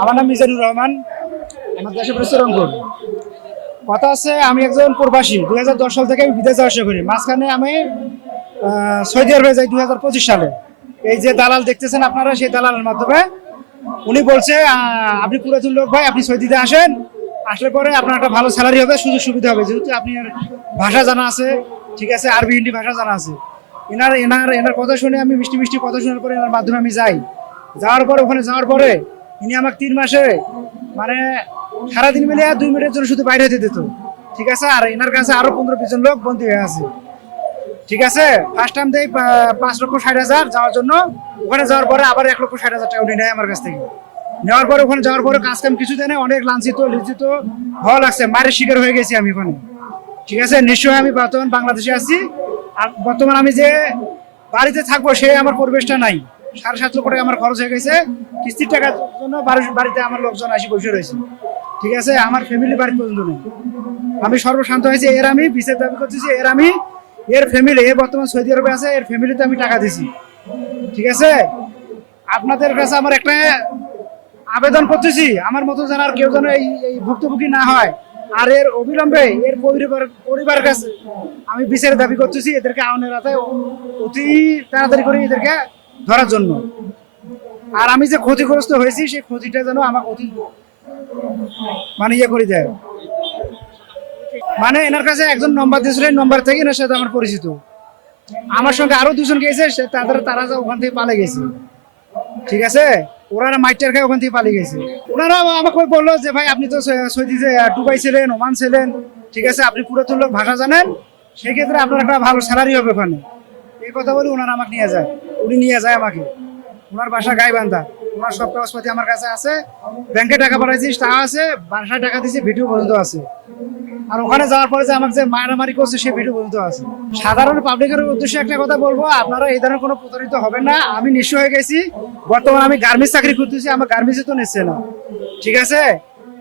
আমার নাম মিজানুর রহমান। আমার দেশের বাড়ি রংপুর। কথা আছে, আমি একজন প্রবাসী। 2010 সাল থেকে আমি বিদেশ যাওয়া আসা করি। মাঝখানে আমি সৌদি আরবে যাই 2025 সালে। এই যে দালাল দেখতেছেন আপনারা, সেই দালালের মাধ্যমে উনি বলছে আপনি পুরাতন লোক ভাই, আপনি সৌদিতে আসেন, আসলে পরে আপনার একটা ভালো স্যালারি হবে, সুযোগ সুবিধা হবে, যেহেতু আপনার ভাষা জানা আছে, ঠিক আছে, আরবি হিন্দি ভাষা জানা আছে। এনার এনার এনার কথা শুনে আমি মিষ্টি মিষ্টি কথা শোনার পরে এনার মাধ্যমে আমি যাই। ওখানে যাওয়ার পরে ইনি আমাকে 3 মাসে মানে সারাদিন মিলে 2 মিনিটের জন্য শুধু বাইরে হতে দিত, ঠিক আছে। আর এনার কাছে আরো 15-20 জন লোক বন্দী হয়ে আছে, ঠিক আছে। ফার্স্ট টাইম দেয় 5,60,000 যাওয়ার জন্য। ওখানে যাওয়ার পরে আবার 1,60,000 টাকা উনি নেয় আমার কাছ থেকে। নেওয়ার পরে ওখানে যাওয়ার পরে কাজ কাম কিছু দেয় না, অনেক লাঞ্ছিত লিঞ্ছিত হওয়া লাগছে, মায়ের শিকার হয়ে গেছি আমি ওখানে, ঠিক আছে। নিশ্চয়ই আমি বর্তমান বাংলাদেশে আছি। আর বর্তমান আমি যে বাড়িতে থাকবো সে আমার পরিবেশটা নাই। 7.5 লক্ষ টাকা আমার খরচ হয়ে গেছে কিস্তির টাকার জন্য। বাড়িতে আমার লোকজন আসি বসে রয়েছে, ঠিক আছে। আমার ফ্যামিলি বাড়ি পর্যন্ত নেই। আমি সর্বশান্ত হয়েছি। এর আমি বিচার দাবি করতেছি। এর ফ্যামিলি, এর বর্তমান সৌদি আরবে আছে, এর ফ্যামিলিতে আমি টাকা দিছি, ঠিক আছে। আপনাদের কাছে আমার একটা আবেদন করতেছি, আমার মতো যেন আর কেউ যেন এই ভুক্তভোগী না হয়। আর এর অবিলম্বে এর পরিবার কাছে আমি বিচারের দাবি করতেছি। এদেরকে আইনের আওতায় অতি তাড়াতাড়ি করে এদেরকে ধরার জন্য। আর আমি যে ক্ষতিগ্রস্ত হয়েছি সেই ক্ষতিটা যেন আমাকে অতি করে দেয়। এনার কাছে একজন নম্বর দিয়েছিল, নম্বর থেকে এনার সাথে আমার পরিচিত। আমার সঙ্গে আরো 2 জন গেছে, তারা ওখান থেকে পালে গেছে, ঠিক আছে। ওনারা মাইটার খায় ওখান থেকে পালিয়ে গেছে। ওনারা আমাকে বললো যে ভাই আপনি তো সৌদিতে দুবাই ছিলেন, ওমান ছিলেন, ঠিক আছে, আপনি পুরাতন লোক, ভাষা জানেন, সেক্ষেত্রে আপনার একটা ভালো স্যালারি হবে ওখানে। এই কথা বলে ওনারা আমাকে নিয়ে যায়। উনি নিয়ে যায় আমাকে। ওনার বাসা গাইবান্ধা। ওনার সব কাগজপাতি আমার কাছে আছে, ব্যাংকে টাকা পাঠাইছি টাকা আছে, বাসায় টাকা দিয়েছি, ভিডিও পর্যন্ত আছে। আর ওখানে যাওয়ার পরে যে আমাকে যে মারামারি করছে সে ভিডিও পর্যন্ত আছে। সাধারণ পাবলিকের উদ্দেশ্যে একটা কথা বলবো, আপনারা এই ধরনের কোনো প্রতারিত হবেন না। আমি নিঃস্ব হয়ে গেছি। বর্তমানে আমি গার্মেন্টস চাকরি করতেছি, আমার গার্মেন্টসে তো নিচ্ছে না, ঠিক আছে।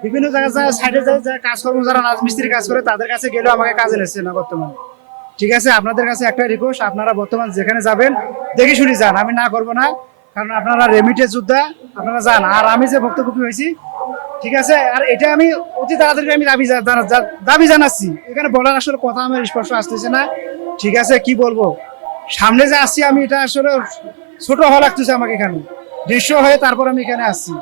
বিভিন্ন জায়গায় সাইডে যায় কাজকর্ম, যারা রাজমিস্ত্রি কাজ করে তাদের কাছে গেলেও আমাকে কাজে নিচ্ছে না বর্তমানে, ঠিক আছে। আপনাদের কাছে একটা রিকোয়েস্ট, আপনারা বর্তমান যেখানে যাবেন দেখে শুনি যান, আমি না করবো না, কারণ আপনারা রেমিটে যোদ্ধা, আপনারা যান। আর আমি যে ভুক্তভোগী হয়েছি, ঠিক আছে, আর এটা আমি অতি তাড়াতাড়ি আমি দাবি জানাচ্ছি। এখানে বলার আসলে কথা আমার স্পর্শ আসতেছে না, ঠিক আছে। কি বলবো, সামনে যে আসছি আমি, এটা আসলে ছোট হওয়া লাগতেছে আমাকে। এখানে দৃশ্য হয়ে তারপর আমি এখানে আসছি।